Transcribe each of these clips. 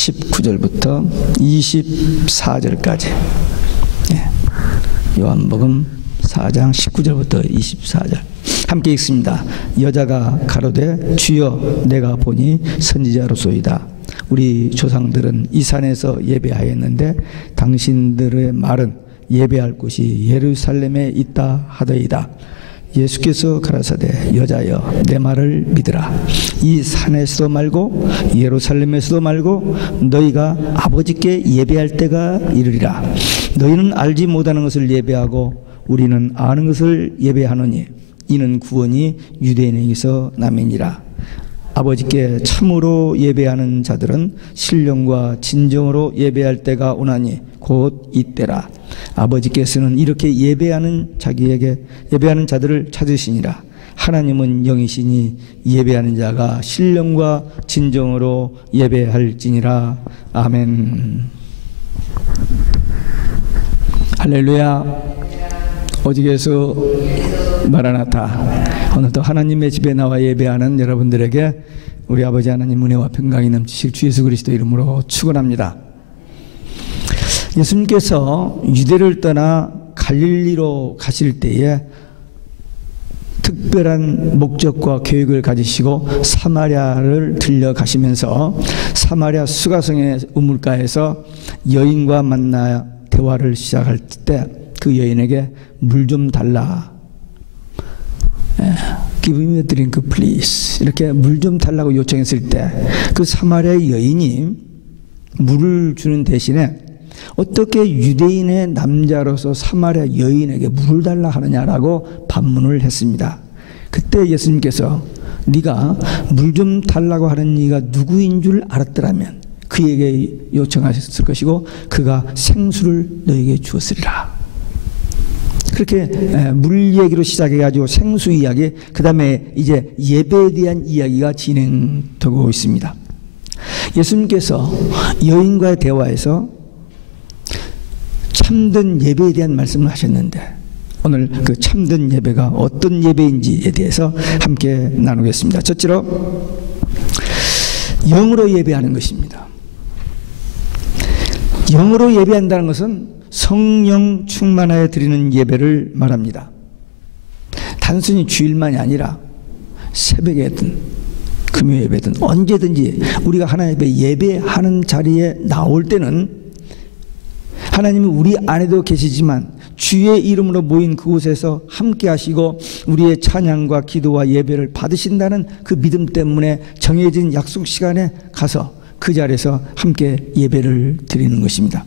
19절부터 24절까지. 요한복음 4장 19절부터 24절 함께 읽습니다. 여자가 가로되 주여 내가 보니 선지자로소이다. 우리 조상들은 이 산에서 예배하였는데 당신들의 말은 예배할 곳이 예루살렘에 있다 하더이다. 예수께서 가라사대 여자여 내 말을 믿으라. 이 산에서도 말고 예루살렘에서도 말고 너희가 아버지께 예배할 때가 이르리라. 너희는 알지 못하는 것을 예배하고 우리는 아는 것을 예배하노니 이는 구원이 유대인에게서 남이니라. 아버지께 참으로 예배하는 자들은 신령과 진정으로 예배할 때가 오나니 곧 이때라. 아버지께서는 이렇게 예배하는 자들을 찾으시니라. 하나님은 영이시니 예배하는 자가 신령과 진정으로 예배할지니라. 아멘. 할렐루야. 오직 예수 마라나타. 오늘도 하나님의 집에 나와 예배하는 여러분들에게 우리 아버지 하나님 은혜와 평강이 넘치실 주 예수 그리스도 이름으로 축원합니다. 예수님께서 유대를 떠나 갈릴리로 가실 때에 특별한 목적과 계획을 가지시고 사마리아를 들려가시면서 사마리아 수가성의 우물가에서 여인과 만나 대화를 시작할 때 그 여인에게 물 좀 달라. Give me a drink please. 이렇게 물 좀 달라고 요청했을 때 그 사마리아 여인이 물을 주는 대신에 어떻게 유대인의 남자로서 사마리아 여인에게 물을 달라 하느냐라고 반문을 했습니다. 그때 예수님께서 네가 물 좀 달라고 하는 이가 누구인 줄 알았더라면 그에게 요청하셨을 것이고 그가 생수를 너에게 주었으리라. 그렇게 물 얘기로 시작해가지고 생수 이야기, 그 다음에 이제 예배에 대한 이야기가 진행되고 있습니다. 예수님께서 여인과의 대화에서 참된 예배에 대한 말씀을 하셨는데 오늘 그 참된 예배가 어떤 예배인지에 대해서 함께 나누겠습니다. 첫째로 영으로 예배하는 것입니다. 영으로 예배한다는 것은 성령 충만하여 드리는 예배를 말합니다. 단순히 주일만이 아니라 새벽에든 금요 예배든 언제든지 우리가 하나님 앞에 예배하는 자리에 나올 때는 하나님이 우리 안에도 계시지만 주의 이름으로 모인 그곳에서 함께 하시고 우리의 찬양과 기도와 예배를 받으신다는 그 믿음 때문에 정해진 약속 시간에 가서 그 자리에서 함께 예배를 드리는 것입니다.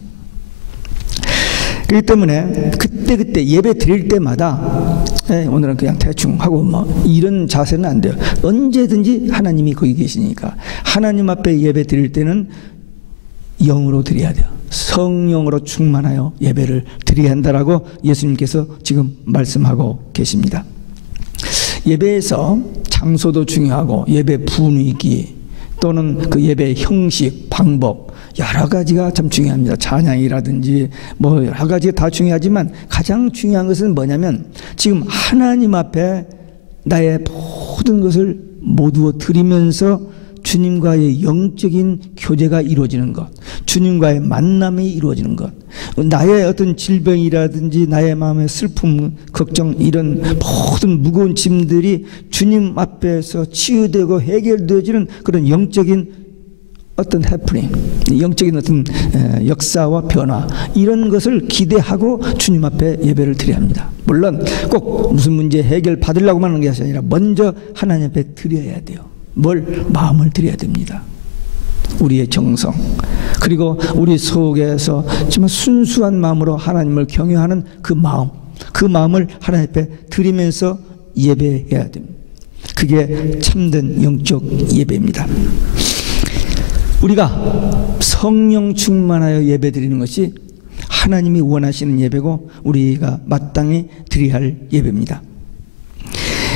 그렇기 때문에 그때 예배 드릴 때마다 오늘은 그냥 대충 하고 뭐 이런 자세는 안 돼요. 언제든지 하나님이 거기 계시니까 하나님 앞에 예배 드릴 때는 영으로 드려야 돼요. 성령으로 충만하여 예배를 드려야 한다라고 예수님께서 지금 말씀하고 계십니다. 예배에서 장소도 중요하고 예배 분위기 또는 그 예배의 형식, 방법 여러 가지가 참 중요합니다. 찬양이라든지 뭐 여러 가지가 다 중요하지만 가장 중요한 것은 뭐냐면 지금 하나님 앞에 나의 모든 것을 모두 드리면서 주님과의 영적인 교제가 이루어지는 것, 주님과의 만남이 이루어지는 것, 나의 어떤 질병이라든지 나의 마음의 슬픔, 걱정 이런 모든 무거운 짐들이 주님 앞에서 치유되고 해결되어지는 그런 영적인 어떤 해프닝, 영적인 어떤 역사와 변화 이런 것을 기대하고 주님 앞에 예배를 드려야 합니다. 물론 꼭 무슨 문제 해결 받으려고만 하는 것이 아니라 먼저 하나님 앞에 드려야 돼요. 뭘? 마음을 드려야 됩니다. 우리의 정성 그리고 우리 속에서 정말 순수한 마음으로 하나님을 경외하는 그 마음을 하나님 앞에 드리면서 예배해야 됩니다. 그게 참된 영적 예배입니다. 우리가 성령 충만하여 예배 드리는 것이 하나님이 원하시는 예배고 우리가 마땅히 드려야 할 예배입니다.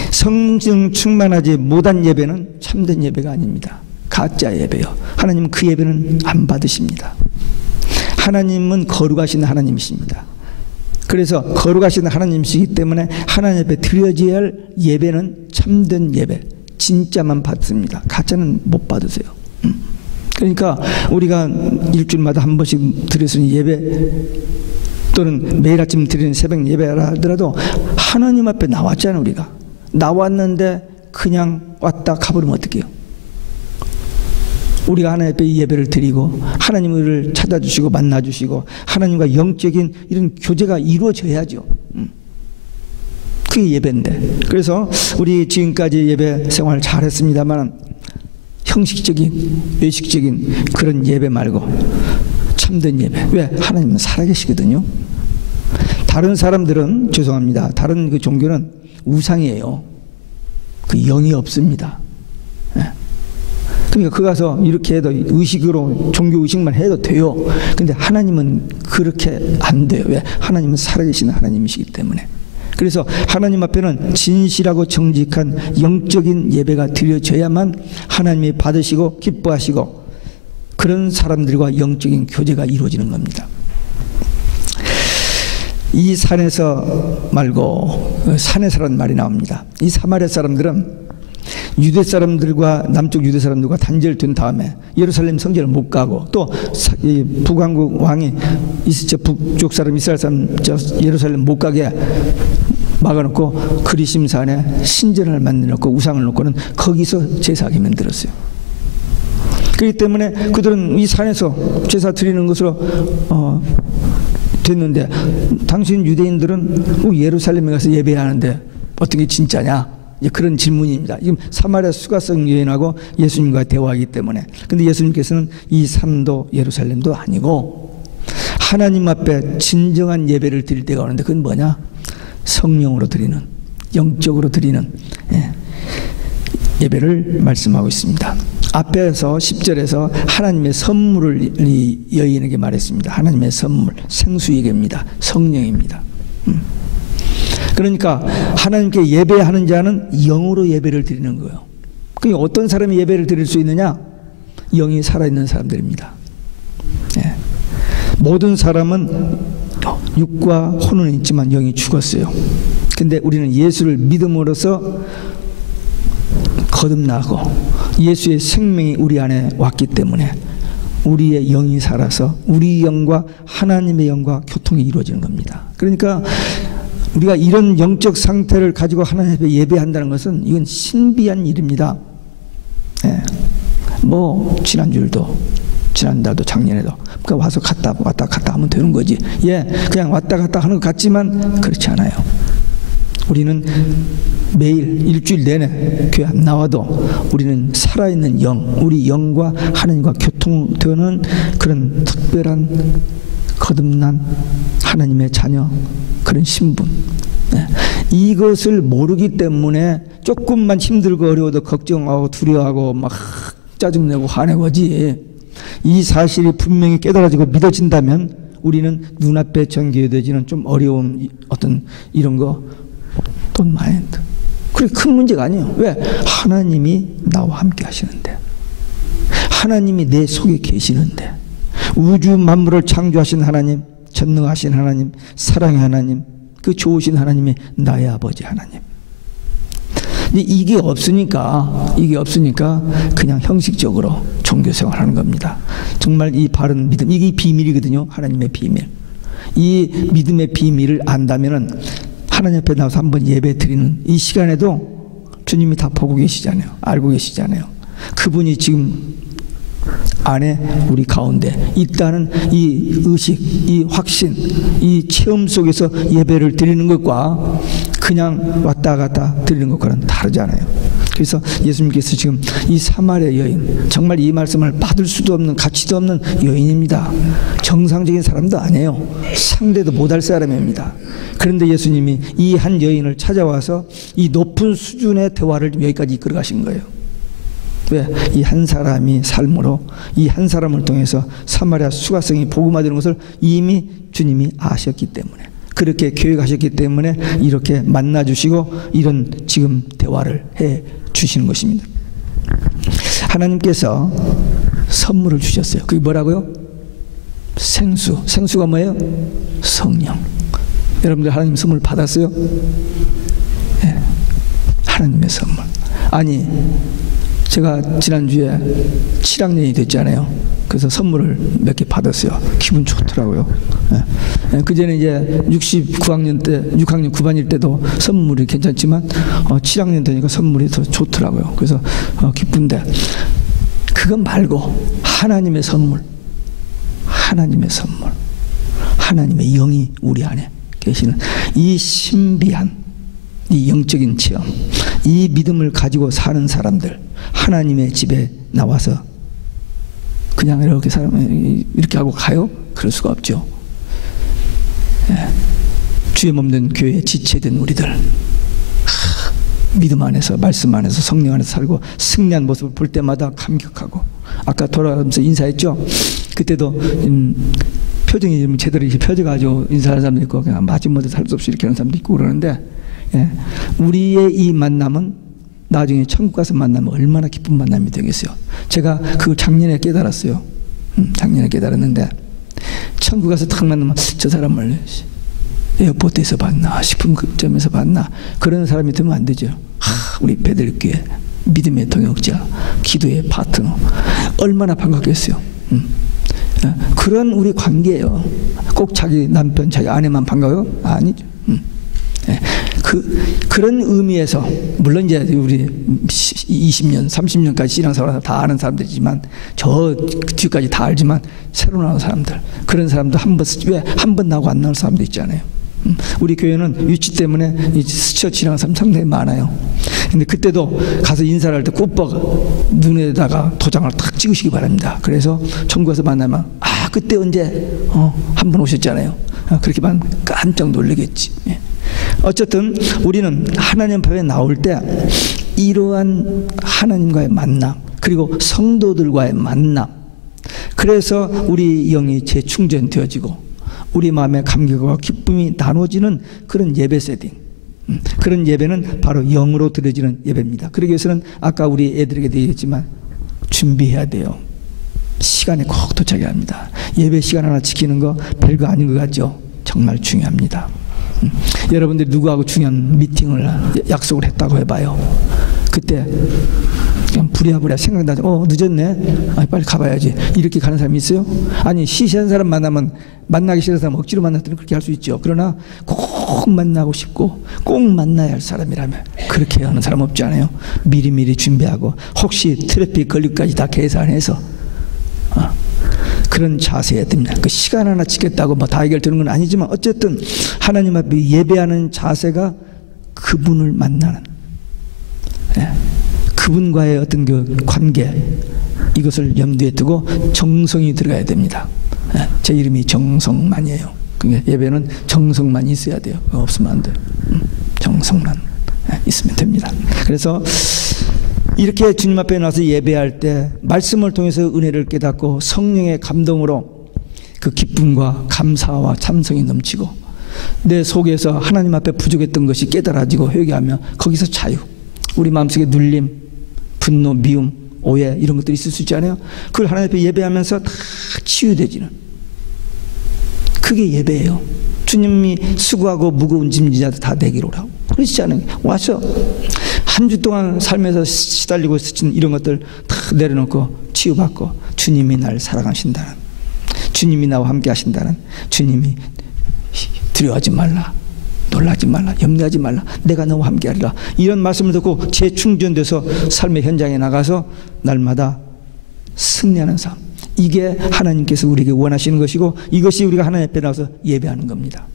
성령 충만하지 못한 예배는 참된 예배가 아닙니다. 가짜 예배요. 하나님은 그 예배는 안 받으십니다. 하나님은 거룩하신 하나님이십니다. 그래서 거룩하신 하나님이시기 때문에 하나님 앞에 드려져야 할 예배는 참된 예배, 진짜만 받습니다. 가짜는 못 받으세요. 그러니까 우리가 일주일마다 한 번씩 드리는 예배 또는 매일 아침 드리는 새벽 예배라 하더라도 하나님 앞에 나왔잖아요. 우리가 나왔는데 그냥 왔다 가버리면 어떡해요? 우리가 하나님 앞에 이 예배를 드리고 하나님을 찾아주시고 만나주시고 하나님과 영적인 이런 교제가 이루어져야죠. 그게 예배인데. 그래서 우리 지금까지 예배 생활 잘했습니다만 형식적인 외식적인 그런 예배 말고 참된 예배. 왜? 하나님은 살아계시거든요. 다른 사람들은 죄송합니다. 다른 그 종교는 우상이에요. 그 영이 없습니다. 그러니까 그 가서 이렇게 해도 의식으로 종교 의식만 해도 돼요. 근데 하나님은 그렇게 안 돼요. 왜? 하나님은 살아계시는 하나님이시기 때문에. 그래서 하나님 앞에는 진실하고 정직한 영적인 예배가 드려져야만 하나님이 받으시고 기뻐하시고 그런 사람들과 영적인 교제가 이루어지는 겁니다. 이 산에서 말고 산에서라는 말이 나옵니다. 이 사마리아 사람들은 유대 사람들과 남쪽 유대 사람들과 단절된 다음에 예루살렘 성전을 못 가고 또 북왕국 왕이 북쪽 사람 이스라엘 사람 예루살렘 못 가게 막아놓고 그리심산에 신전을 만들어놓고 우상을 놓고는 거기서 제사하게 만들었어요. 그렇기 때문에 그들은 이 산에서 제사 드리는 것으로 됐는데 당신 유대인들은 예루살렘에 가서 예배하는데 어떤 게 진짜냐? 그런 질문입니다. 지금 사마리아 수가성 여인하고 예수님과 대화하기 때문에. 근데 예수님께서는 이 산도 예루살렘도 아니고 하나님 앞에 진정한 예배를 드릴 때가 오는데 그건 뭐냐? 성령으로 드리는, 영적으로 드리는 예배를 말씀하고 있습니다. 앞에서 10절에서 하나님의 선물을 이 여인에게 말했습니다. 하나님의 선물, 생수에게입니다. 성령입니다. 그러니까 하나님께 예배하는 자는 영으로 예배를 드리는 거예요. 그러니까 어떤 사람이 예배를 드릴 수 있느냐? 영이 살아있는 사람들입니다. 모든 사람은 육과 혼은 있지만 영이 죽었어요. 근데 우리는 예수를 믿음으로써 거듭나고 예수의 생명이 우리 안에 왔기 때문에 우리의 영이 살아서 우리 영과 하나님의 영과 교통이 이루어지는 겁니다. 그러니까 우리가 이런 영적 상태를 가지고 하나님 앞에 예배한다는 것은 이건 신비한 일입니다. 뭐 지난주일도 지난달도 작년에도 그러니까 와서 왔다 갔다 하면 되는 거지. 그냥 왔다 갔다 하는 것 같지만 그렇지 않아요. 우리는 매일 일주일 내내 교회 안 나와도 우리는 살아있는 영, 우리 영과 하나님과 교통되는 그런 특별한 거듭난 하나님의 자녀, 그런 신분. 이것을 모르기 때문에 조금만 힘들고 어려워도 걱정하고 두려워하고 막 짜증내고 화내고 하지. 이 사실이 분명히 깨달아지고 믿어진다면 우리는 눈앞에 전개되지는 좀 어려운 어떤 이런 거 돈 마인드 그게 큰 문제가 아니에요. 왜? 하나님이 나와 함께 하시는데, 하나님이 내 속에 계시는데, 우주 만물을 창조하신 하나님, 전능하신 하나님, 사랑의 하나님, 그 좋으신 하나님이 나의 아버지 하나님. 이게 없으니까 그냥 형식적으로 종교생활 하는 겁니다. 정말 이 바른 믿음, 이게 비밀이거든요. 하나님의 비밀. 이 믿음의 비밀을 안다면은 하나님 앞에 나와서 한번 예배 드리는 이 시간에도 주님이 다 보고 계시잖아요. 알고 계시잖아요. 그분이 지금 안에 우리 가운데 있다는 이 의식, 이 확신, 이 체험 속에서 예배를 드리는 것과 그냥 왔다 갔다 드리는 것과는 다르잖아요. 그래서 예수님께서 지금 이 사마리아 여인, 정말 이 말씀을 받을 수도 없는, 가치도 없는 여인입니다. 정상적인 사람도 아니에요. 상대도 못할 사람입니다. 그런데 예수님이 이 한 여인을 찾아와서 이 높은 수준의 대화를 여기까지 이끌어 가신 거예요. 왜? 이 한 사람이 삶으로 이 한 사람을 통해서 사마리아 수가성이 복음화되는 것을 이미 주님이 아셨기 때문에, 그렇게 계획하셨기 때문에 이렇게 만나주시고 이런 지금 대화를 해 주시는 것입니다. 하나님께서 선물을 주셨어요. 그게 뭐라고요? 생수. 생수가 뭐예요? 성령. 여러분들 하나님 선물 받았어요? 네. 하나님의 선물. 아니, 제가 지난주에 7학년이 됐잖아요. 그래서 선물을 몇 개 받았어요. 기분 좋더라고요. 그전에 이제 69학년 때, 6학년 9반일 때도 선물이 괜찮지만 7학년 되니까 선물이 더 좋더라고요. 그래서 기쁜데, 그것 말고 하나님의 선물, 하나님의 선물, 하나님의 영이 우리 안에 계시는 이 신비한 이 영적인 체험, 이 믿음을 가지고 사는 사람들, 하나님의 집에 나와서 그냥 이렇게 하고 가요? 그럴 수가 없죠. 주의 몸된 교회에 지체된 우리들, 믿음 안에서, 말씀 안에서, 성령 안에서 살고 승리한 모습을 볼 때마다 감격하고, 아까 돌아가면서 인사했죠? 그때도 표정이 좀 제대로 이렇게 펴져가지고 인사하는 사람도 있고, 그냥 마지못해 살 수 없이 이렇게 하는 사람도 있고 그러는데, 우리의 이 만남은 나중에 천국 가서 만나면 얼마나 기쁜 만남이 되겠어요. 제가 그 작년에 깨달았어요. 작년에 깨달았는데, 천국 가서 딱 만나면 저 사람을 에어포트에서 봤나, 식품점에서 봤나, 그런 사람이 되면 안 되죠. 우리 베들교회 믿음의 동역자, 기도의 파트너, 얼마나 반갑겠어요. 그런 우리 관계예요. 꼭 자기 남편, 자기 아내만 반가워요? 아니죠. 그런 의미에서, 물론 이제 우리 20년, 30년까지 신앙생활을 다 아는 사람들이지만, 저 뒤까지 다 알지만, 새로 나온 사람들, 그런 사람도 왜 한 번 나오고 안 나올 사람도 있잖아요. 우리 교회는 유치 때문에 스쳐 지나간 사람 상당히 많아요. 근데 그때도 가서 인사를 할 때 꼭 눈에다가 도장을 탁 찍으시기 바랍니다. 그래서 천국에서 만나면, 그때 언제 한 번 오셨잖아요. 그렇게 만 깜짝 놀라겠지. 어쨌든 우리는 하나님 앞에 나올 때 이러한 하나님과의 만남, 그리고 성도들과의 만남, 그래서 우리 영이 재충전되어지고 우리 마음의 감격과 기쁨이 나눠지는 그런 예배 세팅, 그런 예배는 바로 영으로 드려지는 예배입니다. 그러기 위해서는 아까 우리 애들에게 얘기했지만 준비해야 돼요. 시간에 꼭 도착해야 합니다. 예배 시간 하나 지키는 거 별거 아닌 것 같죠? 정말 중요합니다. 여러분들이 누구하고 중요한 미팅을, 약속을 했다고 해봐요. 그때 그냥 부랴부랴 생각나죠. 늦었네. 빨리 가봐야지. 이렇게 가는 사람이 있어요? 아니, 시시한 사람 만나면, 만나기 싫은 사람 억지로 만났더니 그렇게 할 수 있죠. 그러나 꼭 만나고 싶고 꼭 만나야 할 사람이라면 그렇게 하는 사람 없지 않아요? 미리미리 준비하고 혹시 트래픽 걸리기까지 다 계산해서 그런 자세해야 됩니다. 그 시간 하나 지켰다고 뭐 다 해결되는 건 아니지만, 어쨌든 하나님 앞에 예배하는 자세가 그분을 만나는, 그분과의 어떤 그 관계, 이것을 염두에 두고 정성이 들어가야 됩니다. 제 이름이 정성만이에요. 그러니까 예배는 정성만 있어야 돼요. 없으면 안 돼요. 정성만 있으면 됩니다. 그래서 이렇게 주님 앞에 나와서 예배할 때 말씀을 통해서 은혜를 깨닫고 성령의 감동으로 그 기쁨과 감사와 참성이 넘치고, 내 속에서 하나님 앞에 부족했던 것이 깨달아지고 회개하며 거기서 자유, 우리 마음속에 눌림, 분노, 미움, 오해, 이런 것들이 있을 수 있잖아요. 그걸 하나님 앞에 예배하면서 다 치유되지는, 그게 예배예요. 주님이 수고하고 무거운 짐지자도 다 내기로 하고 그러시지 않아요? 와서 한 주 동안 삶에서 시달리고 스친 이런 것들 다 내려놓고 치유받고, 주님이 날 사랑하신다는, 주님이 나와 함께 하신다는, 주님이 두려워하지 말라, 놀라지 말라, 염려하지 말라, 내가 너와 함께 하리라, 이런 말씀을 듣고 재충전돼서 삶의 현장에 나가서 날마다 승리하는 삶, 이게 하나님께서 우리에게 원하시는 것이고, 이것이 우리가 하나님 앞에 나와서 예배하는 겁니다.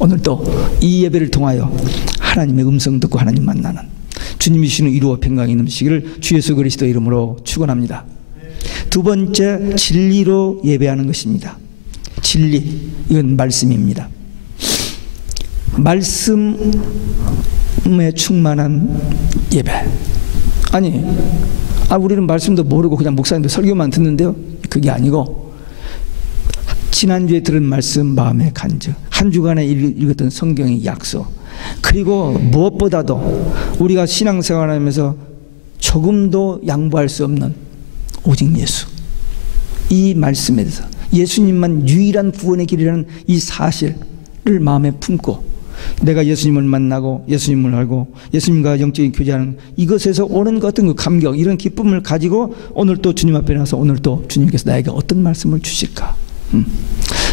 오늘도 이 예배를 통하여 하나님의 음성 듣고 하나님 만나는, 주님이 주시는 위로와 평강이 넘치기를 주 예수 그리스도 이름으로 축원합니다. 두 번째, 진리로 예배하는 것입니다. 진리, 이건 말씀입니다. 말씀에 충만한 예배. 아니, 우리는 말씀도 모르고 그냥 목사님들 설교만 듣는데요, 그게 아니고 지난주에 들은 말씀 마음에 간증, 한 주간에 읽었던 성경의 약속, 그리고 무엇보다도 우리가 신앙생활하면서 조금도 양보할 수 없는 오직 예수, 이 말씀에 대해서 예수님만 유일한 구원의 길이라는 이 사실을 마음에 품고 내가 예수님을 만나고 예수님을 알고 예수님과 영적인 교제하는 이것에서 오는 그 어떤 그 감격, 이런 기쁨을 가지고 오늘 또 주님 앞에 나서 오늘 또 주님께서 나에게 어떤 말씀을 주실까,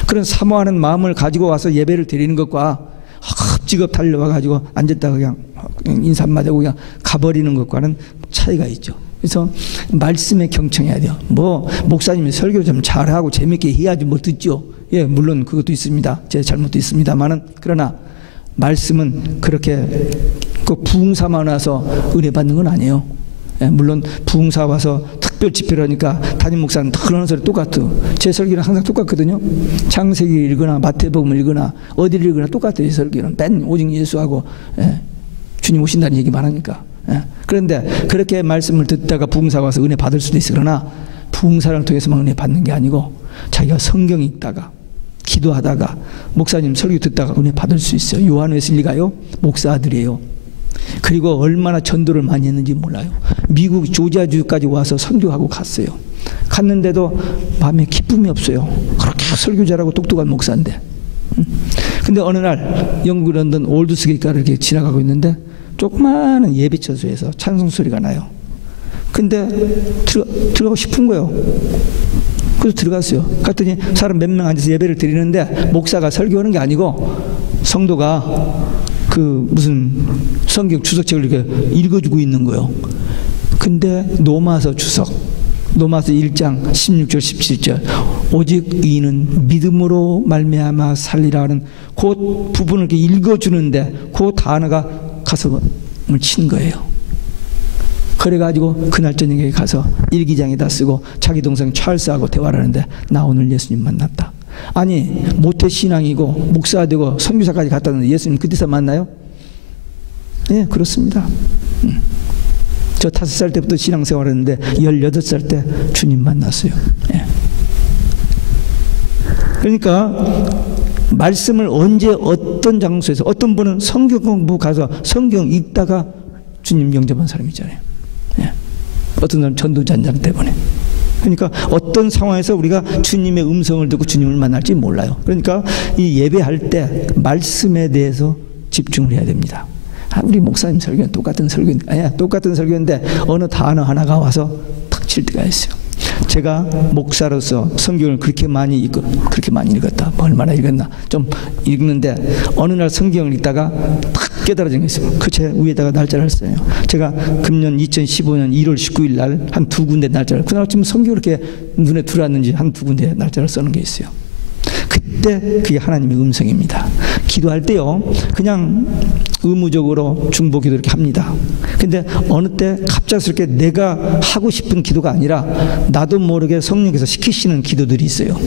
그런 사모하는 마음을 가지고 와서 예배를 드리는 것과 흡지겁 달려와가지고 앉았다가 그냥 인사 한마디 하고 그냥 가버리는 것과는 차이가 있죠. 그래서 말씀에 경청해야 돼요. 뭐 목사님이 설교 좀 잘하고 재밌게 해야지 뭐 듣죠. 예, 물론 그것도 있습니다. 제 잘못도 있습니다만은, 그러나 말씀은 그렇게 그 부흥사만 와서 은혜 받는 건 아니에요. 예, 물론 부흥사 와서 특별 집회를 하니까 담임 목사는 다 그러는 소리 똑같아요. 제 설교는 항상 똑같거든요. 창세기 읽거나 마태복음 읽거나 어디를 읽거나 똑같아요. 제 설교는 맨 오직 예수하고 주님 오신다는 얘기만 하니까. 그런데 그렇게 말씀을 듣다가 부흥사 와서 은혜 받을 수도 있어. 그러나 부흥사를 통해서만 은혜 받는 게 아니고 자기가 성경 읽다가 기도하다가 목사님 설교 듣다가 은혜 받을 수 있어요. 요한 웨슬리가요, 목사 아들이에요. 그리고 얼마나 전도를 많이 했는지 몰라요. 미국 조지아주까지 와서 선교하고 갔어요. 갔는데도 마음에 기쁨이 없어요. 그렇게 설교 잘하고 똑똑한 목사인데. 근데 어느 날 영국 런던 올드스게이트를 이렇게 지나가고 있는데 조그마한 예배처소에서 찬송 소리가 나요. 근데 들어가고 싶은 거예요. 그래서 들어갔어요. 갔더니 사람 몇 명 앉아서 예배를 드리는데 목사가 설교하는 게 아니고 성도가 그 무슨 성경 주석책을 이렇게 읽어주고 있는 거예요. 근데 로마서 주석, 로마서 1장 16절 17절 오직 이는 믿음으로 말미암아 살리라는 그 부분을 이렇게 읽어주는데 그 단어가 가슴을 친 거예요. 그래가지고 그날 저녁에 가서 일기장에다 쓰고 자기 동생 찰스하고 대화를 하는데 나 오늘 예수님 만났다. 아니 모태신앙이고 목사가 되고 선교사까지 갔다는데 예수님 그때서 만나요? 예, 그렇습니다. 저 5살 때부터 신앙생활을 했는데 18살 때 주님 만났어요. 예. 그러니까 말씀을 언제 어떤 장소에서, 어떤 분은 성경 공부 가서 성경 읽다가 주님 영접한 사람이잖아요. 예. 어떤 사람 전도전장 때문에. 그러니까 어떤 상황에서 우리가 주님의 음성을 듣고 주님을 만날지 몰라요. 그러니까 이 예배할 때 말씀에 대해서 집중을 해야 됩니다. 우리 목사님 설교는 똑같은 설교인데, 아니야, 똑같은 설교인데 어느 단어 하나가 와서 탁 칠 때가 있어요. 제가 목사로서 성경을 그렇게 많이 읽었다. 뭐 얼마나 읽었나 좀 읽는데 어느 날 성경을 읽다가 탁 깨달아진 게 있어요. 그 제 위에다가 날짜를 써요. 제가 금년 2015년 1월 19일 날 한 2군데 날짜를, 그날쯤 성경을 이렇게 눈에 들어왔는지 한 2군데 날짜를 써는 게 있어요. 그때 그게 하나님의 음성입니다. 기도할 때요, 그냥 의무적으로 중보기도 이렇게 합니다. 근데 어느 때 갑작스럽게 내가 하고 싶은 기도가 아니라 나도 모르게 성령께서 시키시는 기도들이 있어요.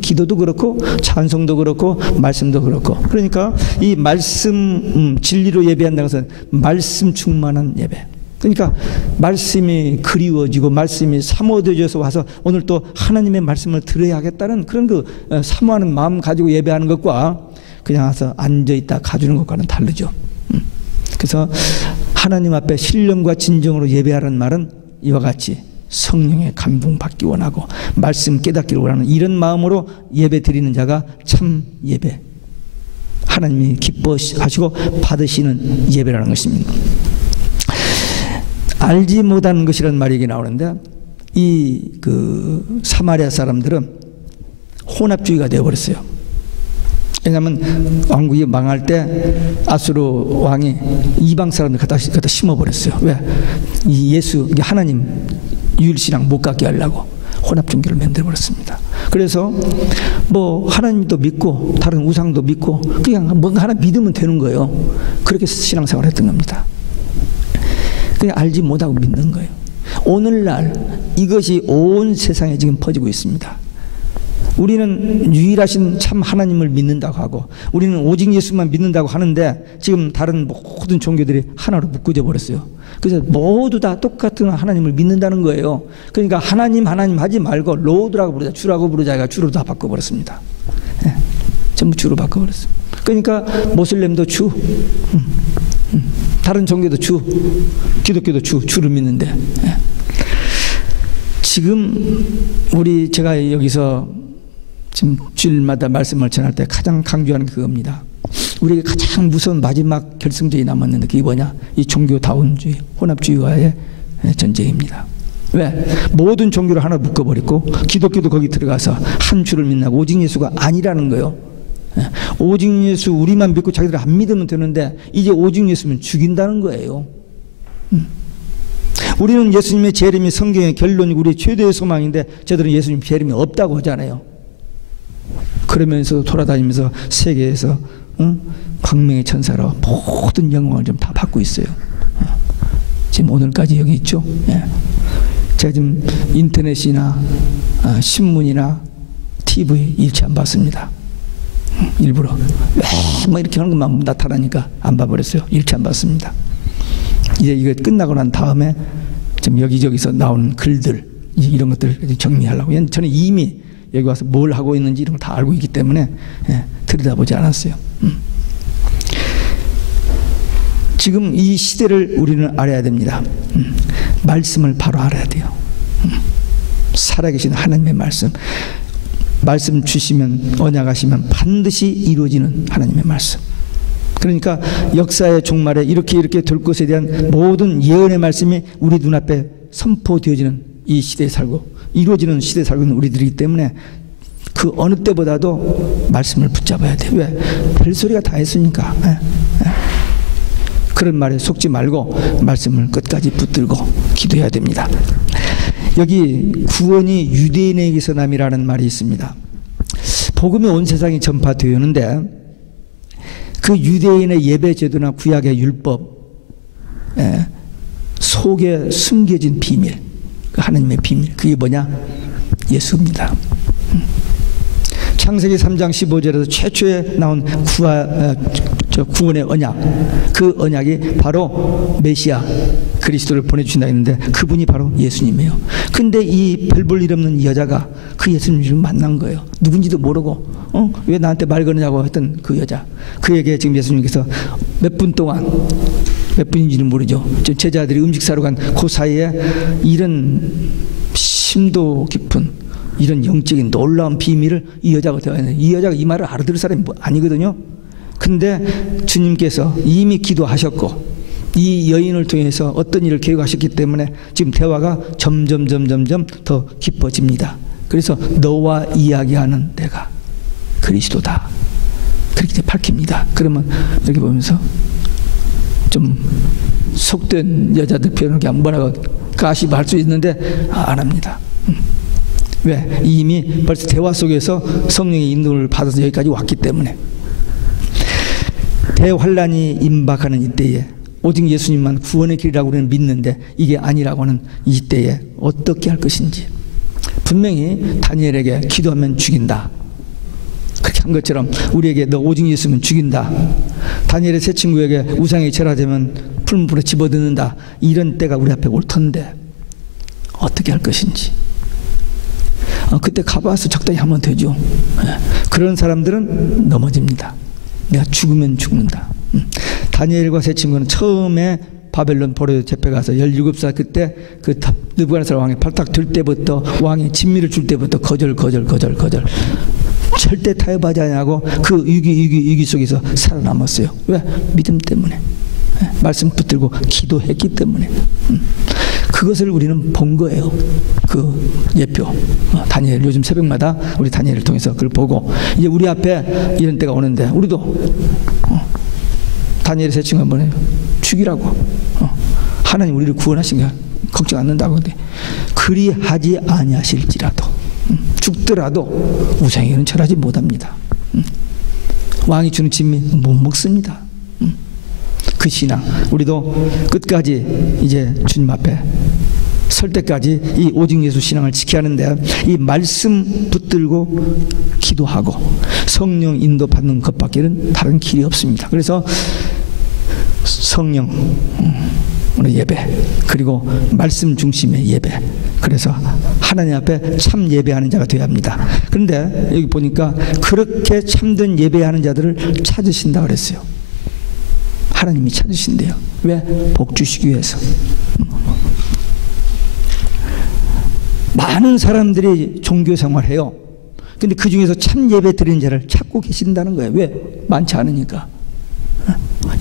기도도 그렇고 찬송도 그렇고 말씀도 그렇고. 그러니까 이 말씀 진리로 예배한다는 것은 말씀 충만한 예배. 그러니까 말씀이 그리워지고 말씀이 사모되어져서 와서 오늘 또 하나님의 말씀을 들어야겠다는 그런 그 사모하는 마음 가지고 예배하는 것과 그냥 와서 앉아있다 가주는 것과는 다르죠. 그래서 하나님 앞에 신령과 진정으로 예배하라는 말은 이와 같이 성령의 감동 받기 원하고 말씀 깨닫기를 원하는 이런 마음으로 예배 드리는 자가 참 예배, 하나님이 기뻐하시고 받으시는 예배라는 것입니다. 알지 못하는 것이라는 말이 여기 나오는데, 이 그 사마리아 사람들은 혼합주의가 되어버렸어요. 왜냐하면 왕국이 망할 때 아수르 왕이 이방 사람들 갖다 심어버렸어요. 왜? 이 예수, 하나님 유일신앙 못 갖게 하려고 혼합종교를 만들어버렸습니다. 그래서 뭐 하나님도 믿고 다른 우상도 믿고 그냥 뭔가 하나 믿으면 되는 거예요. 그렇게 신앙생활을 했던 겁니다. 그냥 알지 못하고 믿는 거예요. 오늘날 이것이 온 세상에 지금 퍼지고 있습니다. 우리는 유일하신 참 하나님을 믿는다고 하고 우리는 오직 예수만 믿는다고 하는데 지금 다른 모든 종교들이 하나로 묶어져 버렸어요. 그래서 모두 다 똑같은 하나님을 믿는다는 거예요. 그러니까 하나님 하지 말고 로드라고 부르자, 주라고 부르자가 주로 다 바꿔버렸습니다. 네, 전부 주로 바꿔버렸어요. 그러니까 모슬렘도 주, 다른 종교도 주, 기독교도 주를 믿는데, 지금 제가 여기서 지금 주일마다 말씀을 전할 때 가장 강조하는 게 그겁니다. 우리에게 가장 무서운 마지막 결승전이 남았는데 그게 뭐냐? 이 종교다운주의, 혼합주의와의 전쟁입니다. 왜? 모든 종교를 하나 묶어버리고 기독교도 거기 들어가서 한 주를 믿나고 오직 예수가 아니라는 거예요. 오직 예수 우리만 믿고 자기들 안 믿으면 되는데 이제 오직 예수면 죽인다는 거예요. 우리는 예수님의 재림이 성경의 결론이고 우리의 최대의 소망인데 저들은 예수님 재림이 없다고 하잖아요. 그러면서 돌아다니면서 세계에서 광명의 천사로 모든 영광을 좀 다 받고 있어요. 지금 오늘까지 여기 있죠. 예. 제가 지금 인터넷이나 신문이나 TV 일치 안 봤습니다. 일부러 뭐 이렇게 하는 것만 나타나니까 안 봐버렸어요. 일치 안 봤습니다. 이제 이거 끝나고 난 다음에 좀 여기저기서 나오는 글들 이런 것들 정리하려고. 저는 이미 여기 와서 뭘 하고 있는지 이런 걸 다 알고 있기 때문에 들여다보지 않았어요. 지금 이 시대를 우리는 알아야 됩니다. 말씀을 바로 알아야 돼요. 살아계신 하나님의 말씀 주시면 언약하시면 반드시 이루어지는 하나님의 말씀. 그러니까 역사의 종말에 이렇게 될 것에 대한 모든 예언의 말씀이 우리 눈앞에 선포되어지는 이 시대에 살고 이루어지는 시대에 살고 있는 우리들이기 때문에 그 어느 때보다도 말씀을 붙잡아야 돼요. 왜? 별소리가 다 했으니까. 그런 말에 속지 말고 말씀을 끝까지 붙들고 기도해야 됩니다. 여기 구원이 유대인에게서 남이라는 말이 있습니다. 복음이 온 세상에 전파되었는데 그 유대인의 예배 제도나 구약의 율법 속에 숨겨진 비밀, 하나님의 비밀, 그게 뭐냐? 예수입니다. 창세기 3장 15절에서 최초에 나온 구원의 언약, 그 언약이 바로 메시아 그리스도를 보내주신다 했는데 그분이 바로 예수님이에요. 근데 이 별 볼 일 없는 여자가 그 예수님을 만난 거예요. 누군지도 모르고 왜 나한테 말 거느냐고 했던 그 여자, 그에게 지금 예수님께서 몇 분 동안, 몇 분인지는 모르죠, 제자들이 음식 사러 간 그 사이에 이런 심도 깊은 이런 영적인 놀라운 비밀을 이 여자가 대화했는데 이 여자가 이 말을 알아들을 사람이 아니거든요. 근데 주님께서 이미 기도하셨고 이 여인을 통해서 어떤 일을 계획하셨기 때문에 지금 대화가 점점 더 깊어집니다. 그래서 너와 이야기하는 내가 그리스도다, 그렇게 밝힙니다. 그러면 여기 보면서 좀 속된 여자들 표현을 뭐라고 가시할 수 있는데 안 합니다. 왜? 이미 벌써 대화 속에서 성령의 인도를 받아서 여기까지 왔기 때문에. 대환란이 임박하는 이때에 오직 예수님만 구원의 길이라고 우리는 믿는데 이게 아니라고 하는 이때에 어떻게 할 것인지. 분명히 다니엘에게 기도하면 죽인다, 그렇게 한 것처럼 우리에게 너 오직 예수면 죽인다, 다니엘의 세 친구에게 우상이 절하되면 푸른 불에 집어넣는다, 이런 때가 우리 앞에 올 텐데 어떻게 할 것인지. 그때 가봐서 적당히 하면 되죠. 그런 사람들은 넘어집니다. 내가 죽으면 죽는다. 다니엘과 세 친구는 처음에 바벨론 포로 잡혀 가서 17살 그때 그 느부갓네살 왕이 발탁 들 때부터, 왕이 진미를 줄 때부터 거절 절대 타협하지 않냐고 그 위기 속에서 살아남았어요. 왜? 믿음 때문에, 말씀 붙들고 기도했기 때문에. 그것을 우리는 본 거예요. 그 예표 다니엘, 요즘 새벽마다 우리 다니엘을 통해서 그걸 보고 이제 우리 앞에 이런 때가 오는데 우리도 다니엘의 세 친구 한번 해요. 죽이라고. 하나님 우리를 구원하신 게 걱정 않는다고. 근데 그리하지 아니하실지라도 죽더라도 우상에게는 절하지 못합니다. 왕이 주는 진미 못 먹습니다. 그 신앙 우리도 끝까지 이제 주님 앞에 설 때까지 이 오직 예수 신앙을 지켜야 하는데 이 말씀 붙들고 기도하고 성령 인도 받는 것밖에는 다른 길이 없습니다. 그래서 성령 예배, 그리고 말씀 중심의 예배, 그래서 하나님 앞에 참 예배하는 자가 되어야 합니다. 그런데 여기 보니까 그렇게 참된 예배하는 자들을 찾으신다 그랬어요. 하나님이 찾으신대요. 왜? 복 주시기 위해서. 많은 사람들이 종교 생활해요. 근데 그 중에서 참 예배 드리는 자를 찾고 계신다는 거예요. 왜? 많지 않으니까.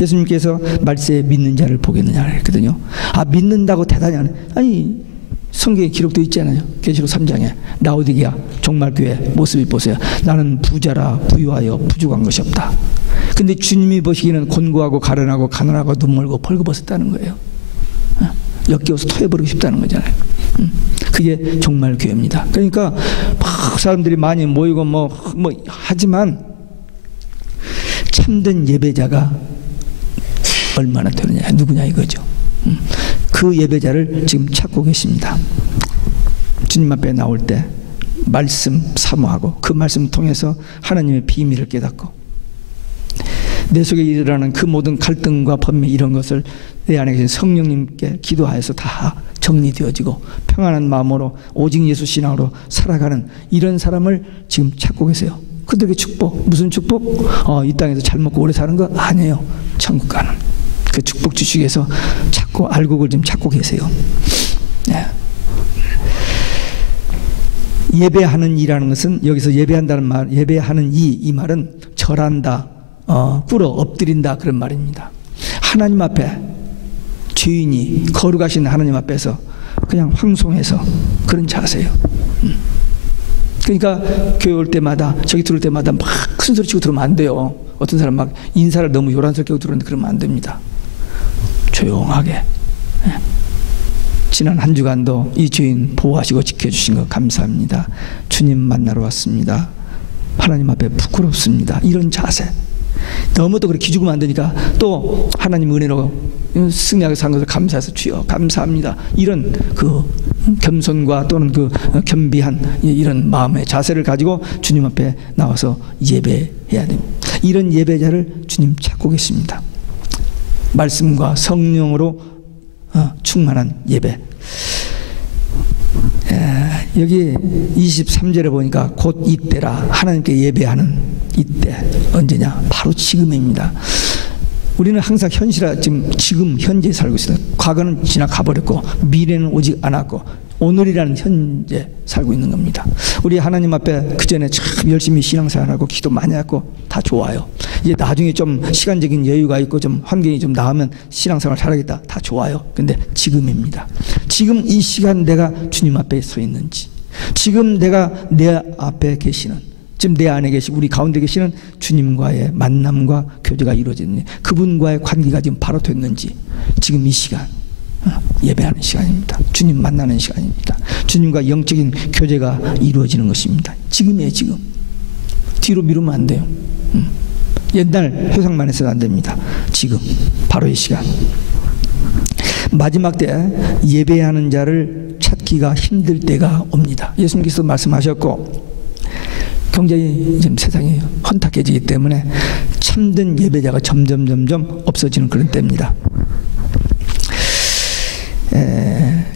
예수님께서 말세에 믿는 자를 보겠느냐 했거든요. 아, 믿는다고 대단히 하네. 아니, 성경에 기록되어 있잖아요. 계시록 3장에 라오디게아 종말교회 모습이 보세요. 나는 부자라 부유하여 부족한 것이 없다. 근데 주님이 보시기에는 곤고하고 가련하고 가난하고 눈멀고 벌거벗었다는 거예요. 역겨워서 토해버리고 싶다는 거잖아요. 그게 종말교회입니다. 그러니까 막 사람들이 많이 모이고 뭐 하지만 참된 예배자가 얼마나 되느냐, 누구냐 이거죠. 그 예배자를 지금 찾고 계십니다. 주님 앞에 나올 때 말씀 사모하고 그 말씀 통해서 하나님의 비밀을 깨닫고 내 속에 일어나는 그 모든 갈등과 번미 이런 것을 내 안에 계신 성령님께 기도하여서 다 정리되어지고 평안한 마음으로 오직 예수 신앙으로 살아가는 이런 사람을 지금 찾고 계세요. 그들에게 축복, 무슨 축복? 이 땅에서 잘 먹고 오래 사는 거 아니에요. 천국 가는 그 축복 주시기 위해서 찾고 알곡을 좀 찾고 계세요. 네. 예배하는 이라는 것은 여기서 예배한다는 말, 예배하는 이 말은 절한다, 꿇어 엎드린다 그런 말입니다. 하나님 앞에 죄인이 거룩하신 하나님 앞에서 그냥 황송해서 그런 자세요. 그러니까 교회 올 때마다 저기 들어올 때마다 막 큰 소리 치고 들으면 안 돼요. 어떤 사람 막 인사를 너무 요란스럽게 하고 들었는데 그러면 안 됩니다. 조용하게. 지난 한 주간도 이 주인 보호하시고 지켜주신 것 감사합니다. 주님 만나러 왔습니다. 하나님 앞에 부끄럽습니다. 이런 자세. 너무 또 그렇게 기죽으면 안 되니까 또 하나님 은혜로 승리하게 산 것을 감사해서 주여 감사합니다. 이런 그 겸손과 또는 그 겸비한 이런 마음의 자세를 가지고 주님 앞에 나와서 예배해야 됩니다. 이런 예배자를 주님 찾고 계십니다. 말씀과 성령으로 충만한 예배. 여기 23절에 보니까 곧 이때라 하나님께 예배하는 이때 언제냐? 바로 지금입니다. 우리는 항상 지금 현재에 살고 있습니다. 과거는 지나가 버렸고 미래는 오직 않았고 오늘이라는 현재 살고 있는 겁니다. 우리 하나님 앞에 그 전에 참 열심히 신앙생활하고 기도 많이 했고 다 좋아요. 이제 나중에 좀 시간적인 여유가 있고 좀 환경이 좀 나으면 신앙생활 잘하겠다. 다 좋아요. 근데 지금입니다. 지금 이 시간 내가 주님 앞에 서 있는지, 지금 내가 내 앞에 계시는, 지금 내 안에 계시고 우리 가운데 계시는 주님과의 만남과 교제가 이루어졌는지, 그분과의 관계가 지금 바로 됐는지, 지금 이 시간 예배하는 시간입니다. 주님 만나는 시간입니다. 주님과 영적인 교제가 이루어지는 것입니다. 지금이에요. 지금. 뒤로 미루면 안 돼요. 옛날 회상만 해서는 안 됩니다. 지금 바로 이 시간. 마지막 때 예배하는 자를 찾기가 힘들 때가 옵니다. 예수님께서 말씀하셨고 굉장히 지금 세상이 혼탁해지기 때문에 참된 예배자가 점점 없어지는 그런 때입니다.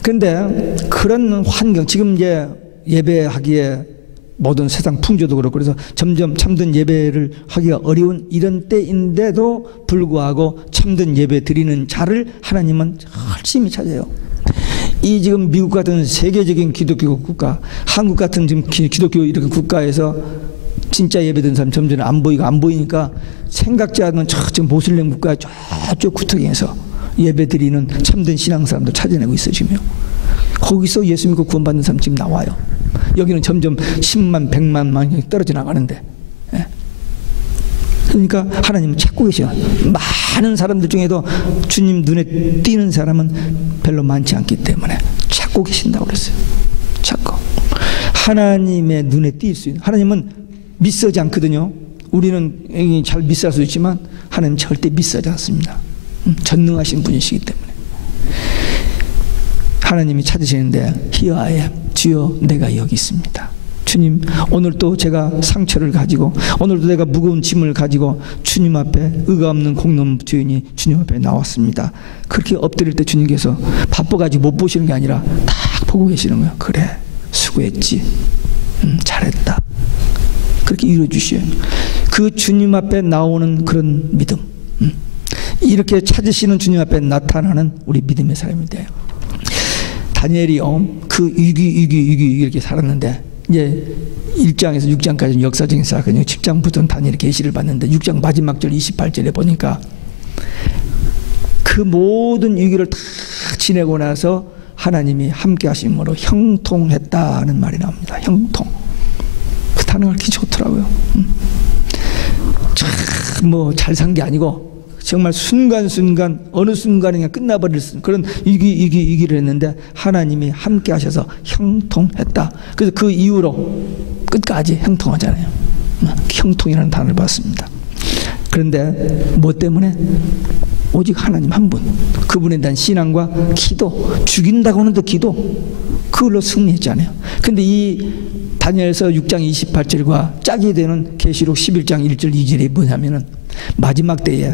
그런데 그런 환경, 지금 이제 예배하기에 모든 세상 풍조도 그렇고 그래서 점점 참된 예배를 하기가 어려운 이런 때인데도 불구하고 참된 예배 드리는 자를 하나님은 열심히 찾아요. 이 지금 미국 같은 세계적인 기독교 국가, 한국 같은 지금 기독교 이렇게 국가에서 진짜 예배 드리는 사람 점점 안 보이니까 생각지 않은 지금 모슬렘 국가 저쪽 구석에서 예배 드리는 참된 신앙 사람도 찾아내고 있어지며 거기서 예수 믿고 구원받는 사람 지금 나와요. 여기는 점점 10만, 100만만 떨어져 나가는데. 그러니까 하나님은 찾고 계셔요. 많은 사람들 중에도 주님 눈에 띄는 사람은 별로 많지 않기 때문에 찾고 계신다고 그랬어요. 찾고. 하나님의 눈에 띌 수 있는, 하나님은 미스하지 않거든요. 우리는 잘 미스할 수 있지만 하나님은 절대 미스하지 않습니다. 전능하신 분이시기 때문에. 하나님이 찾으시는데 Here I am, 주여 내가 여기 있습니다. 주님, 오늘도 제가 상처를 가지고 오늘도 내가 무거운 짐을 가지고 주님 앞에 의가 없는 공놈 주인이 주님 앞에 나왔습니다. 그렇게 엎드릴 때 주님께서 바빠가지고 못 보시는 게 아니라 딱 보고 계시는 거예요. 그래, 수고했지, 잘했다. 그렇게 이루어 주셔요. 그 주님 앞에 나오는 그런 믿음, 이렇게 찾으시는 주님 앞에 나타나는 우리 믿음의 사람이 돼요. 다니엘이요, 그 위기 이렇게 살았는데 이제 1장에서 6장까지는 역사적인 사건이고 10장부터는 다니엘의 계시를 받는데 6장 마지막 절 28절에 보니까 그 모든 위기를 다 지내고 나서 하나님이 함께 하심으로 형통했다는 말이 나옵니다. 형통. 그 단어가 그렇게 좋더라고요. 참 뭐 잘 산 게 아니고 정말 순간순간 어느 순간에 그냥 끝나버릴 그런 위기를 했는데 하나님이 함께 하셔서 형통했다. 그래서 그 이후로 끝까지 형통하잖아요. 형통이라는 단어를 봤습니다. 그런데 뭐 때문에? 오직 하나님 한 분, 그분에 대한 신앙과 기도, 죽인다고 하는데 기도, 그걸로 승리했잖아요. 근데 이 다니엘서 6장 28절과 짝이 되는 계시록 11장 1절 2절이 뭐냐면은 마지막 때에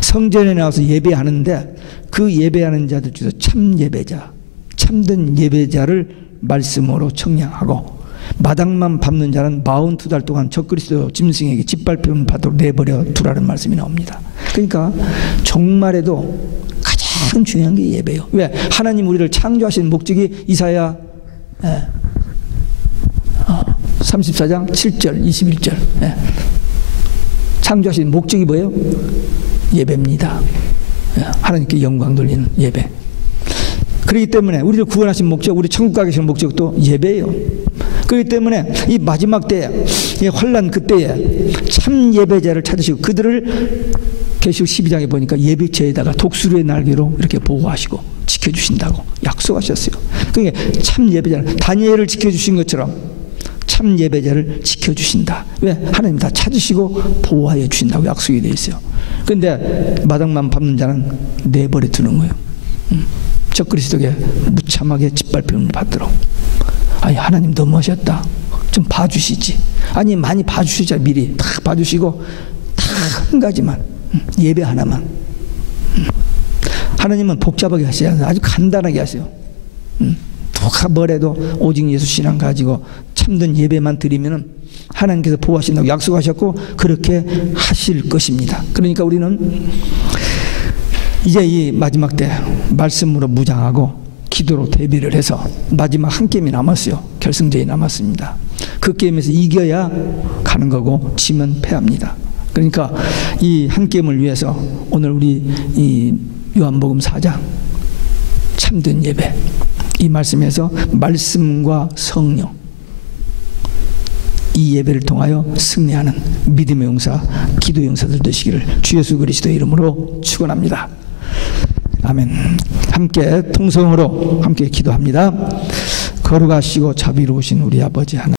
성전에 나와서 예배하는데 그 예배하는 자들 중에서 참 예배자, 참된 예배자를 말씀으로 청량하고 마당만 밟는 자는 42달 동안 적그리스도 짐승에게 짓밟힘을 받도록 내버려 두라는 말씀이 나옵니다. 그러니까 종말에도 가장 중요한 게 예배예요. 왜? 하나님 우리를 창조하신 목적이 이사야 34장 7절 21절 창조하신 목적이 뭐예요? 예배입니다. 하나님께 영광 돌리는 예배. 그렇기 때문에 우리를 구원하신 목적, 우리 천국 가 계시는 목적도 예배예요. 그렇기 때문에 이 마지막 때에, 이 환난 그때에 참 예배자를 찾으시고 그들을 계시록 12장에 보니까 예배처에다가 독수리의 날개로 이렇게 보호하시고 지켜주신다고 약속하셨어요. 그러니까 참 예배자를, 다니엘을 지켜주신 것처럼 참 예배자를 지켜주신다. 왜? 하나님 다 찾으시고 보호하여 주신다고 약속이 되어 있어요. 그런데 마당만 밟는 자는 내버려 두는 거예요. 적그리스도에게 무참하게 짓밟힘을 받도록. 아니 하나님 너무하셨다. 좀 봐주시지. 아니 많이 봐주시자. 미리 다 봐주시고 다 한 가지만 예배 하나만. 하나님은 복잡하게 하시지 않아요. 아주 간단하게 하세요. 누가 뭐래도 오직 예수 신앙 가지고 참된 예배만 드리면은 하나님께서 보호하신다고 약속하셨고 그렇게 하실 것입니다. 그러니까 우리는 이제 이 마지막 때 말씀으로 무장하고 기도로 대비를 해서 마지막 한 게임이 남았어요. 결승전이 남았습니다. 그 게임에서 이겨야 가는 거고 지면 패합니다. 그러니까 이 한 게임을 위해서 오늘 우리 이 요한복음 4장 참된 예배 이 말씀에서 말씀과 성령 이 예배를 통하여 승리하는 믿음의 용사, 기도의 용사들 되시기를 주 예수 그리스도의 이름으로 축원합니다. 아멘. 함께 통성으로 함께 기도합니다. 거룩하시고 자비로우신 우리 아버지 하나님